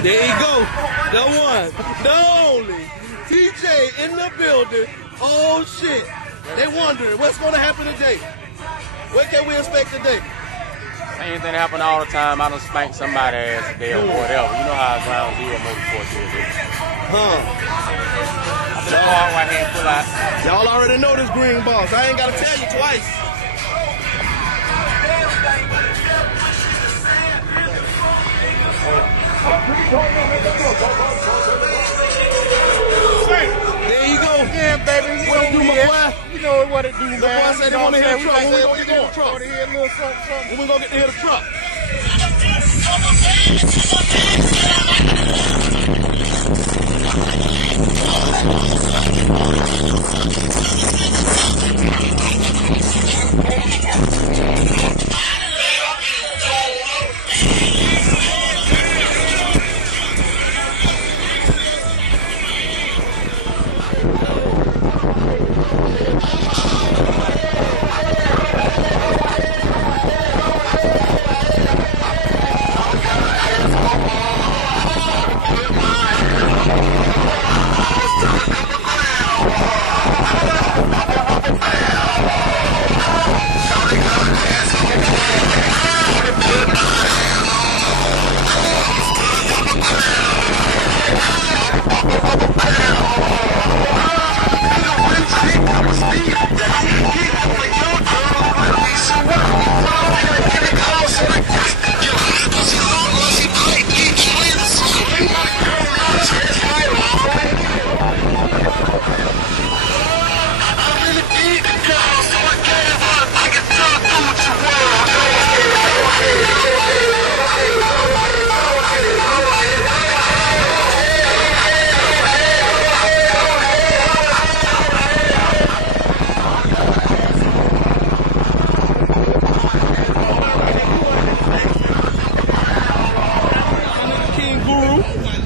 There you go. The one, the only. TJ in the building. Oh shit. They wondering what's gonna happen today. What can we expect today? Anything happen all the time. I just smack somebody ass today or whatever. You know how it's Y'all already know this green boss. I ain't gotta tell you twice. There you go. What it do, my boy? The boy said they want to hit a truck. When we gonna get to hit a truck? When we gonna get to hit a truck?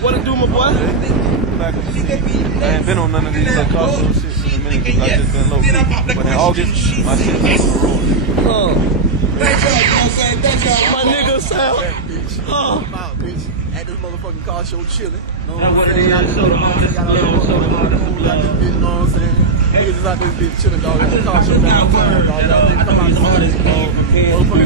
What it do, my boy? My nigga sound. That's what it is. Show the hardest of love. Show the hardest of love. Hey, I just got word that I know these artists came prepared to do